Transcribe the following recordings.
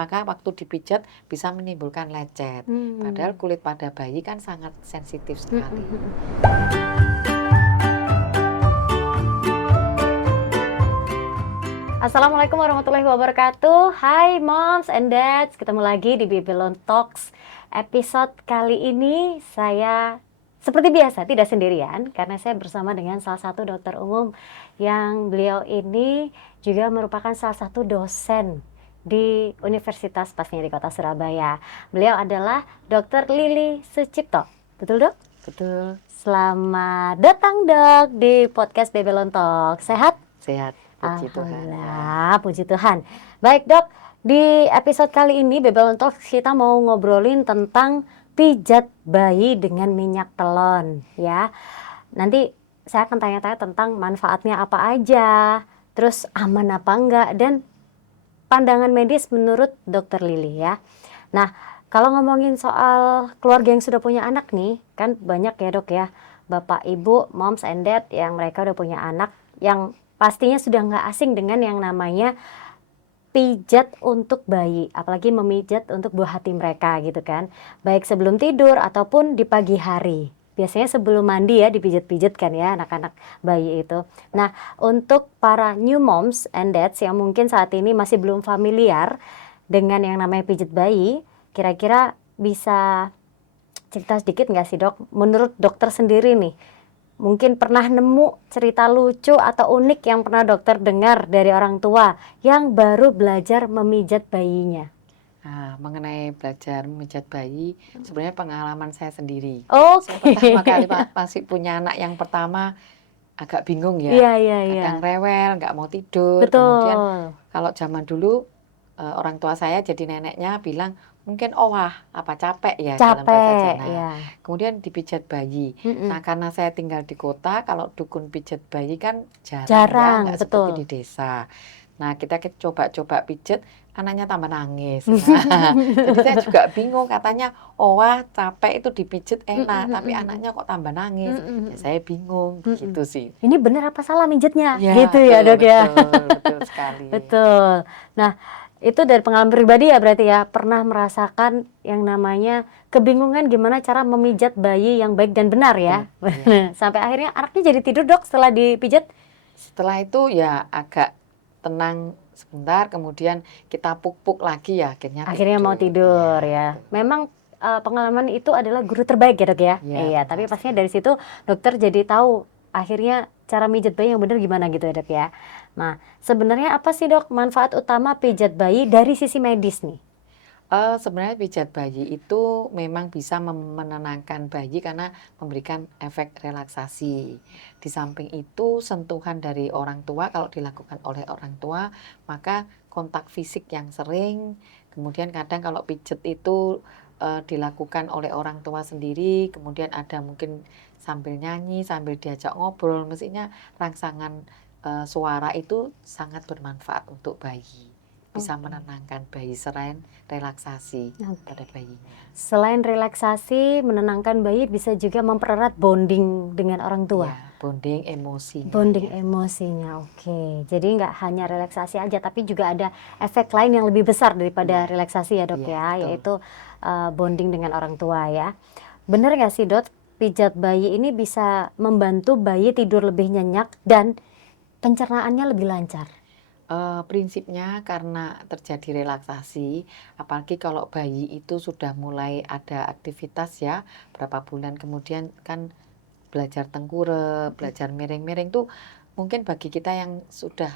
maka waktu dipijat bisa menimbulkan lecet. Padahal kulit pada bayi kan sangat sensitif sekali. Assalamualaikum warahmatullahi wabarakatuh. Hai moms and dads, ketemu lagi di Babylon Talks. Episode kali ini saya seperti biasa tidak sendirian karena saya bersama dengan salah satu dokter umum yang beliau ini juga merupakan salah satu dosen di universitas pastinya di kota Surabaya. Beliau adalah Dr. Lili Sucipto. Betul dok? Betul. Selamat datang dok di podcast Babylon Talks. Sehat? Sehat. Puji Tuhan. Alhamdulillah, puji Tuhan. Baik dok, di episode kali ini Babylon Talks kita mau ngobrolin tentang pijat bayi dengan minyak telon ya. Nanti saya akan tanya-tanya tentang manfaatnya apa aja, terus aman apa enggak, dan pandangan medis menurut dokter Lili ya. Nah, kalau ngomongin soal keluarga yang sudah punya anak nih, kan banyak ya dok ya, bapak ibu, moms and dad yang mereka udah punya anak yang pastinya sudah nggak asing dengan yang namanya pijat untuk bayi, apalagi memijat untuk buah hati mereka gitu kan. Baik sebelum tidur ataupun di pagi hari. Biasanya sebelum mandi ya dipijat-pijat kan ya anak-anak bayi itu. Nah, untuk para new moms and dads yang mungkin saat ini masih belum familiar dengan yang namanya pijat bayi, kira-kira bisa cerita sedikit nggak sih dok? Menurut dokter sendiri nih, mungkin pernah nemu cerita lucu atau unik yang pernah dokter dengar dari orang tua yang baru belajar memijat bayinya. Nah, mengenai belajar memijat bayi, sebenarnya pengalaman saya sendiri. Oke. Saya pertama kali masih punya anak yang pertama agak bingung ya. Iya. Kadang rewel, nggak mau tidur. Betul. Kemudian kalau zaman dulu orang tua saya jadi neneknya bilang mungkin apa capek ya dalam bahasa Jawa. ya. Kemudian dipijat bayi. Nah, karena saya tinggal di kota, kalau dukun pijat bayi kan jarang ya, nggak betul. seperti di desa. Nah, kita coba-coba pijat, anaknya tambah nangis. Nah, jadi saya juga bingung, katanya capek itu dipijat enak, tapi anaknya kok tambah nangis. Ya, saya bingung, gitu sih. Ini benar apa salah mijitnya? Ya, Gitu ya dok ya. Betul sekali. Betul. Nah, itu dari pengalaman pribadi ya berarti ya, pernah merasakan yang namanya kebingungan gimana cara memijat bayi yang baik dan benar ya. Sampai akhirnya anaknya jadi tidur dok setelah dipijat. Setelah itu ya agak tenang sebentar, kemudian kita puk-puk lagi ya, akhirnya mau tidur ya. Memang pengalaman itu adalah guru terbaik ya dok ya. Iya, tapi pastinya dari situ dokter jadi tahu akhirnya cara mijat bayi yang benar gimana gitu ya dok ya. Nah, sebenarnya apa sih dok manfaat utama pijat bayi dari sisi medis nih? Sebenarnya pijat bayi itu memang bisa menenangkan bayi karena memberikan efek relaksasi. Di samping itu sentuhan dari orang tua, kalau dilakukan oleh orang tua maka kontak fisik yang sering, kemudian kadang kalau pijat itu dilakukan oleh orang tua sendiri, kemudian ada mungkin sambil nyanyi, sambil diajak ngobrol, mestinya rangsangan suara itu sangat bermanfaat untuk bayi. Bisa menenangkan bayi selain relaksasi pada bayinya. Selain relaksasi, menenangkan bayi bisa juga mempererat bonding dengan orang tua. Ya, bonding emosinya. Emosinya, oke. Jadi nggak hanya relaksasi aja, tapi juga ada efek lain yang lebih besar daripada relaksasi ya dok ya, yaitu bonding dengan orang tua ya. Bener nggak sih dok, pijat bayi ini bisa membantu bayi tidur lebih nyenyak dan pencernaannya lebih lancar? Prinsipnya karena terjadi relaksasi, apalagi kalau bayi itu sudah mulai ada aktivitas ya, berapa bulan kemudian kan belajar tengkurap, belajar miring-miring tuh mungkin bagi kita yang sudah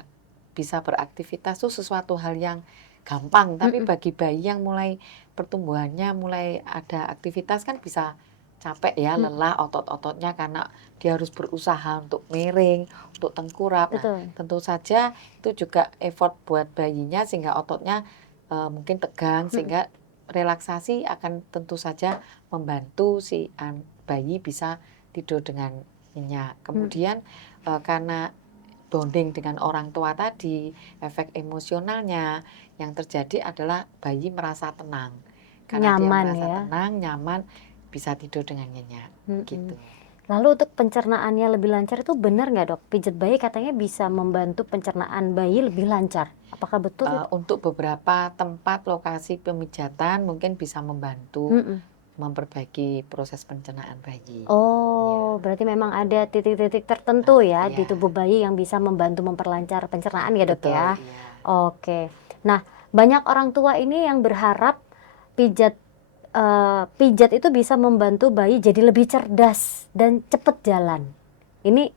bisa beraktivitas tuh sesuatu hal yang gampang, tapi bagi bayi yang mulai pertumbuhannya mulai ada aktivitas kan bisa capek ya, lelah otot-ototnya karena dia harus berusaha untuk miring, untuk tengkurap. Nah, tentu saja itu juga effort buat bayinya sehingga ototnya mungkin tegang, sehingga relaksasi akan tentu saja membantu si bayi bisa tidur dengan nyenyak. Kemudian karena bonding dengan orang tua tadi, efek emosionalnya yang terjadi adalah bayi merasa tenang. Karena Nyaman dia merasa ya. tenang, nyaman, bisa tidur dengan nyenyak gitu. Lalu untuk pencernaannya lebih lancar itu benar nggak dok? Pijat bayi katanya bisa membantu pencernaan bayi lebih lancar. Apakah betul itu? Untuk beberapa tempat lokasi pemijatan mungkin bisa membantu Mm-mm. memperbaiki proses pencernaan bayi. Iya, Oh, berarti memang ada titik-titik tertentu ya di iya, tubuh bayi yang bisa membantu memperlancar pencernaan ya dok betul, ya? iya. Oke. Nah, banyak orang tua ini yang berharap pijat pijat itu bisa membantu bayi jadi lebih cerdas dan cepet jalan. Ini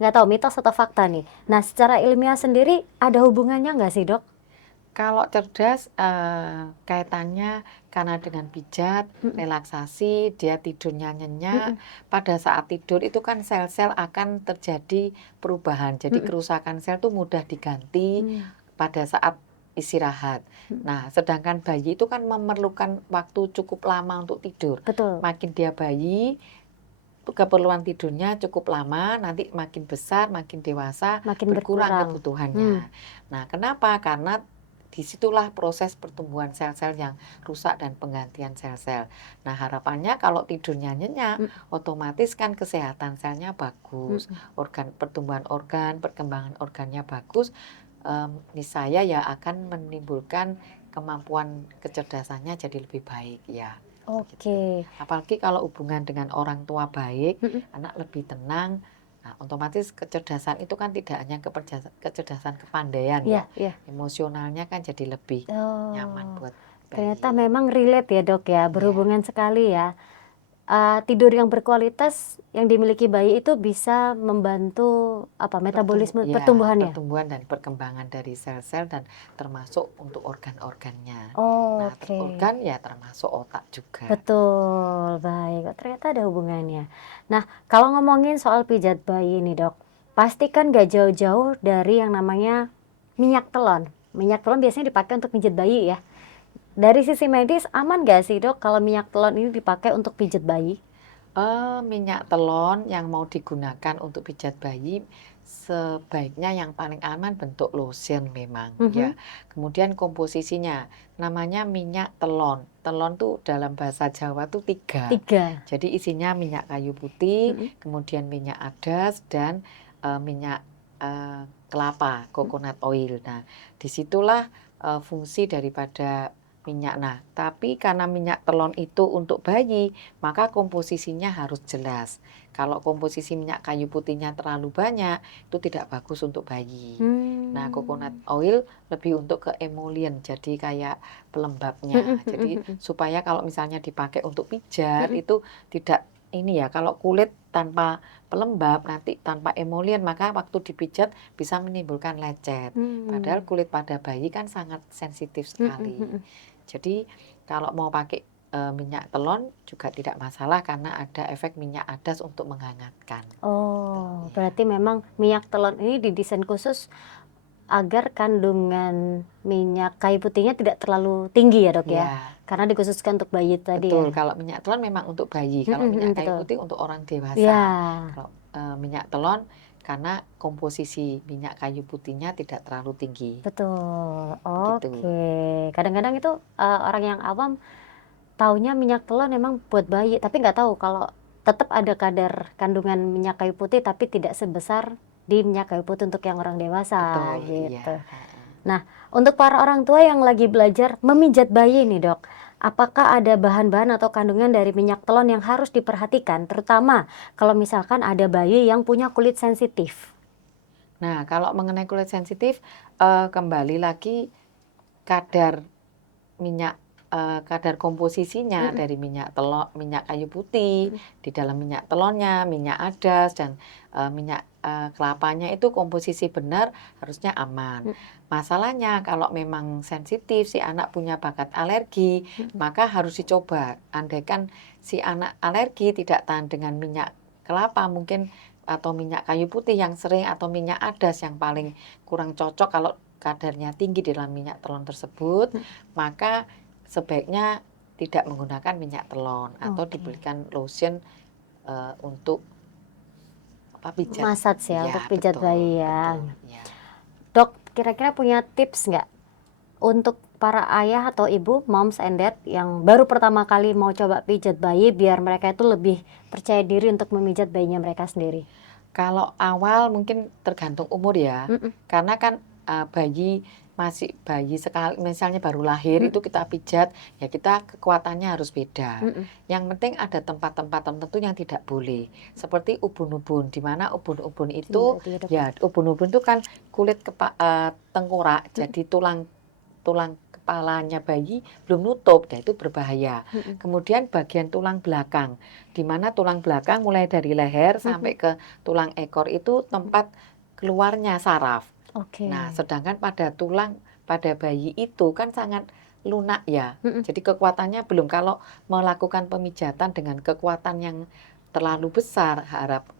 nggak tahu mitos atau fakta nih. Nah, secara ilmiah sendiri ada hubungannya nggak sih dok? Kalau cerdas, kaitannya karena dengan pijat, Mm-mm. relaksasi, dia tidurnya nyenyak. Mm-mm. Pada saat tidur itu kan sel-sel akan terjadi perubahan. Jadi Mm-mm. kerusakan sel itu mudah diganti Mm. pada saat istirahat. Mm. Nah, sedangkan bayi itu kan memerlukan waktu cukup lama untuk tidur. Betul, Makin dia bayi, keperluan tidurnya cukup lama, nanti makin besar, makin dewasa, makin berkurang berkurang. kebutuhannya. Nah, kenapa? Karena disitulah proses pertumbuhan sel-sel yang rusak dan penggantian sel-sel. Nah, harapannya kalau tidurnya nyenyak, Mm. otomatis kan kesehatan selnya bagus, Mm. pertumbuhan organ, perkembangan organnya bagus, niscaya ya akan menimbulkan kemampuan kecerdasannya jadi lebih baik ya. Begitu. Oke. Apalagi kalau hubungan dengan orang tua baik, Mm-mm. anak lebih tenang. Nah, otomatis kecerdasan itu kan tidak hanya kecerdasan kepandaian Iya, ya, iya. emosionalnya kan jadi lebih nyaman Oh, buat ternyata bayi. memang relate ya dok ya, Iya, berhubungan sekali ya. Tidur yang berkualitas yang dimiliki bayi itu bisa membantu apa metabolisme pertumbuhannya. pertumbuhan dan perkembangan dari sel-sel dan termasuk untuk organ-organnya. Oh, Nah, oke. organ ya termasuk otak juga. Betul, baik. Oh, ternyata ada hubungannya. Nah, kalau ngomongin soal pijat bayi nih dok, pasti kan gak jauh-jauh dari yang namanya minyak telon. Minyak telon biasanya dipakai untuk pijat bayi ya. Dari sisi medis aman gak sih dok kalau minyak telon ini dipakai untuk pijat bayi? Minyak telon yang mau digunakan untuk pijat bayi sebaiknya yang paling aman bentuk lotion memang Mhm. ya. Kemudian komposisinya namanya minyak telon. Telon tuh dalam bahasa Jawa tuh 3. 3. Jadi isinya minyak kayu putih, Mhm. kemudian minyak adas dan minyak kelapa, coconut oil. Nah, disitulah fungsi daripada minyak. Nah, tapi karena minyak telon itu untuk bayi, maka komposisinya harus jelas. Kalau komposisi minyak kayu putihnya terlalu banyak, itu tidak bagus untuk bayi. Nah, coconut Hmm. oil lebih untuk ke emollient, jadi kayak Mhm, pelembabnya. mhm, Jadi mhm. supaya kalau misalnya dipakai untuk pijat Mhm. itu tidak ini ya, kalau kulit tanpa pelembab nanti tanpa emollient maka waktu dipijat bisa menimbulkan lecet. Padahal Hmm. kulit pada bayi kan sangat sensitif Mhm, sekali. mhm. Jadi kalau mau pakai minyak telon juga tidak masalah karena ada efek minyak adas untuk menghangatkan. Gitu, Oh, ya. berarti memang minyak telon ini didesain khusus agar kandungan minyak kayu putihnya tidak terlalu tinggi ya dok ya? Ya, Karena dikhususkan untuk bayi tadi betul. ya? Kalau minyak telon memang untuk bayi. Mhm, Kalau minyak mhm, kayu betul. putih untuk orang Ya, dewasa. Kalau minyak telon karena komposisi minyak kayu putihnya tidak terlalu tinggi. betul. Begitu. Oke. Kadang-kadang itu orang yang awam taunya minyak telon memang buat bayi, tapi nggak tahu kalau tetap ada kadar kandungan minyak kayu putih tapi tidak sebesar di minyak kayu putih untuk yang orang dewasa Betul, iya. gitu. Nah, untuk para orang tua yang lagi belajar memijat bayi nih dok, apakah ada bahan-bahan atau kandungan dari minyak telon yang harus diperhatikan, terutama kalau misalkan ada bayi yang punya kulit sensitif? Nah, kalau mengenai kulit sensitif, kembali lagi kadar minyak, kadar komposisinya Mm-mm, dari minyak kayu putih, mm-mm, di dalam minyak telonnya, minyak adas, dan minyak kelapanya itu komposisi benar harusnya aman. mm-mm, Masalahnya kalau memang sensitif, si anak punya bakat alergi, mm-mm. maka harus dicoba. Andaikan si anak alergi tidak tahan dengan minyak kelapa mungkin atau minyak kayu putih yang sering atau minyak adas yang paling kurang cocok kalau kadarnya tinggi di dalam minyak telon tersebut, maka sebaiknya tidak menggunakan minyak telon atau Oke, dibelikan lotion untuk apa pijat. massage ya Ya, untuk pijat betul, bayi ya. betul, ya. Dok, kira-kira punya tips nggak untuk para ayah atau ibu, moms and dad yang baru pertama kali mau coba pijat bayi biar mereka itu lebih percaya diri untuk memijat bayinya mereka sendiri? Kalau awal mungkin tergantung umur ya, Mm-mm. karena kan masih bayi sekali, misalnya baru lahir Mm. itu kita pijat, ya kita kekuatannya harus beda. Mm-mm. Yang penting ada tempat-tempat tertentu yang tidak boleh, seperti ubun-ubun, di mana ubun-ubun itu, Berarti ya, Dok. ya ubun-ubun itu kan kulit tengkorak, Mm. jadi tulang kepalanya bayi belum nutup, dan itu berbahaya. Mm-mm. Kemudian bagian tulang belakang, di mana tulang belakang mulai dari leher sampai ke tulang ekor itu tempat keluarnya saraf. Oke. Nah, sedangkan pada bayi itu kan sangat lunak ya. Mm-mm. Jadi kekuatannya belum. Kalau melakukan pemijatan dengan kekuatan yang terlalu besar,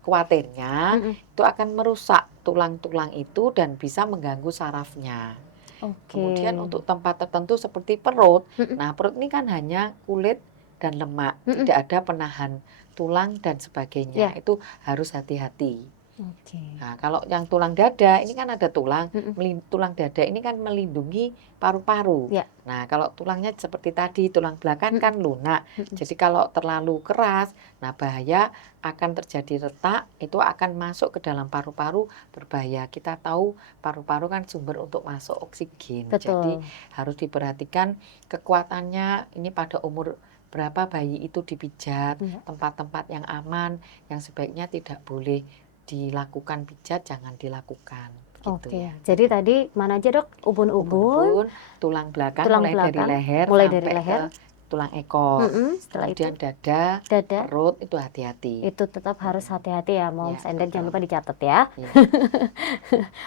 khawatirnya Mm-mm. itu akan merusak tulang-tulang itu dan bisa mengganggu sarafnya. Oke. Kemudian untuk tempat tertentu seperti perut, Mm-mm. nah perut ini kan hanya kulit dan lemak, Mm-mm. tidak ada penahan tulang dan sebagainya. Ya. Itu harus hati-hati. Oke. Nah, kalau yang tulang dada, ini kan ada tulang, Mm-mm. tulang dada ini kan melindungi paru-paru. Ya. Nah, kalau tulangnya seperti tadi, tulang belakang kan lunak. Mm-mm. Jadi kalau terlalu keras, nah bahaya akan terjadi retak, itu akan masuk ke dalam paru-paru, berbahaya. Kita tahu paru-paru kan sumber untuk masuk oksigen. Jadi Betul. harus diperhatikan kekuatannya ini pada umur berapa bayi itu dipijat, Ya. tempat-tempat yang aman, yang sebaiknya tidak boleh dilakukan pijat, jangan dilakukan gitu Oke. ya. Jadi tadi mana aja, Dok? Ubun-ubun, Ubun-ubun, tulang belakang tulang mulai dari belakang, leher mulai sampai dari leher. ke tulang ekor. Setelah itu Kemudian dada, dada. perut itu hati-hati. Itu tetap harus hati-hati ya, moms Ya, and dad, jangan betul. lupa dicatat ya. Ya.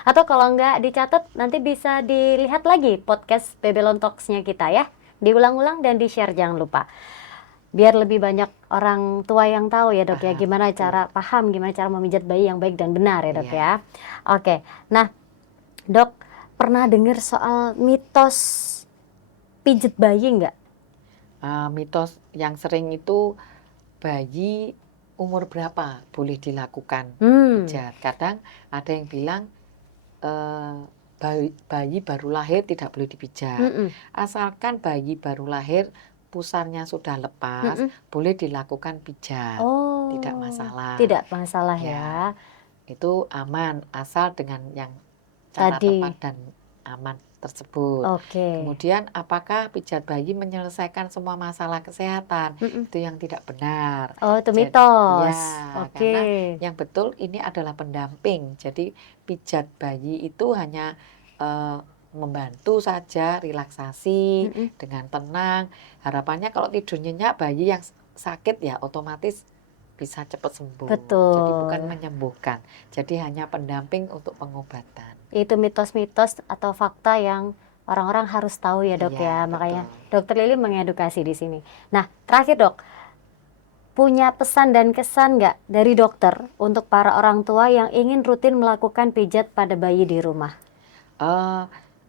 Atau kalau nggak dicatat, nanti bisa dilihat lagi podcast Babylon Talks-nya kita ya. Diulang-ulang dan di-share, jangan lupa. Biar lebih banyak orang tua yang tahu ya, Dok, ya, Paham, gimana betul. cara gimana cara memijat bayi yang baik dan benar ya, Dok, Iya. ya. Oke. Nah, Dok, pernah dengar soal mitos pijat bayi nggak? Mitos yang sering itu bayi umur berapa boleh dilakukan pijat. Kadang ada yang bilang bayi baru lahir tidak boleh dipijat. Asalkan bayi baru lahir pusarnya sudah lepas, boleh dilakukan pijat. Oh, Tidak masalah. tidak masalah Ya, ya. itu aman asal dengan yang cara Tadi. tepat dan aman tersebut. Oke. Kemudian apakah pijat bayi menyelesaikan semua masalah kesehatan? Itu yang tidak benar. Oh, itu Jadi, mitos. ya, Oke. karena yang betul ini adalah pendamping. Jadi pijat bayi itu hanya membantu saja, relaksasi dengan tenang. Harapannya kalau tidur nyenyak, bayi yang sakit ya otomatis bisa cepat sembuh. Betul. Jadi bukan menyembuhkan. Jadi hanya pendamping untuk pengobatan. Itu mitos-mitos atau fakta yang orang-orang harus tahu ya, Dok, Iya, ya. Makanya betul. Dokter Lili mengedukasi di sini. Nah, terakhir, Dok, punya pesan dan kesan nggak dari dokter untuk para orang tua yang ingin rutin melakukan pijat pada bayi di rumah?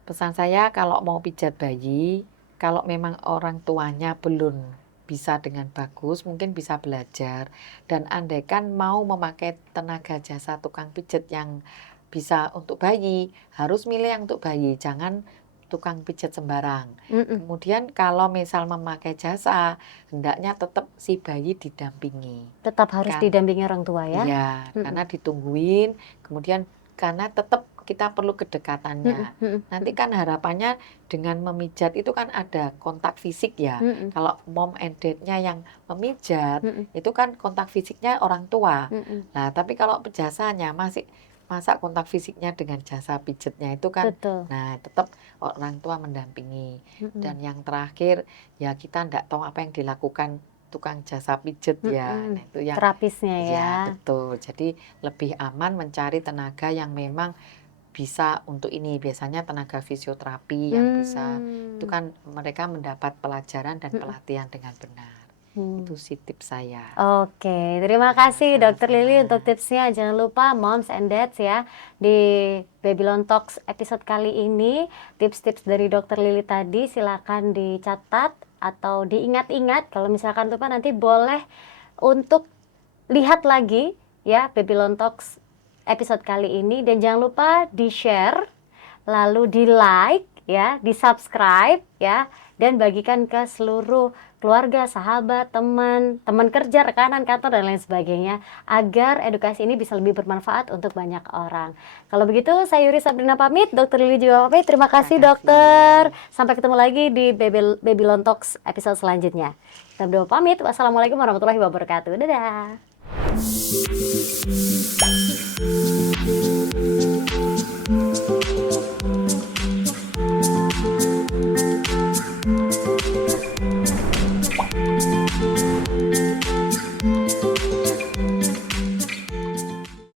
Pesan saya kalau mau pijat bayi, kalau memang orang tuanya belum bisa dengan bagus, mungkin bisa belajar. Dan andaikan mau memakai tenaga jasa tukang pijat yang bisa untuk bayi, harus milih yang untuk bayi, jangan tukang pijat sembarang. Kemudian kalau misal memakai jasa, hendaknya tetap si bayi didampingi. Tetap harus didampingi orang tua ya? Iya, karena ditungguin, kemudian karena tetap kita perlu kedekatannya. Nanti kan harapannya dengan memijat itu kan ada kontak fisik ya. Kalau mom and dad-nya yang memijat, itu kan kontak fisiknya orang tua. Nah, tapi kalau jasanya masa kontak fisiknya dengan jasa pijatnya itu kan, Betul. nah tetap orang tua mendampingi. Dan yang terakhir, ya kita enggak tahu apa yang dilakukan tukang jasa pijat ya. Nah, itu yang terapisnya ya. ya, betul. Jadi lebih aman mencari tenaga yang memang bisa untuk ini. Biasanya tenaga fisioterapi yang bisa, itu kan mereka mendapat pelajaran dan pelatihan dengan benar. Itu sih tips saya. Oke, terima kasih Dokter Lili untuk tipsnya. Jangan lupa moms and dads ya, di Babylon Talks episode kali ini, tips-tips dari Dokter Lili tadi silakan dicatat atau diingat-ingat. Kalau misalkan lupa nanti boleh untuk lihat lagi ya Babylon Talks episode kali ini, dan jangan lupa di-share, lalu di-like ya, di-subscribe ya, dan bagikan ke seluruh keluarga, sahabat, teman, teman kerja, rekanan kantor dan lain sebagainya agar edukasi ini bisa lebih bermanfaat untuk banyak orang. Kalau begitu saya Yuri Sabrina pamit, Dokter Lili juga pamit. Terima kasih Terima kasih. dokter. Sampai ketemu lagi di Babylon Talks episode selanjutnya. Kita berdua pamit. Wassalamualaikum warahmatullahi wabarakatuh. Dadah.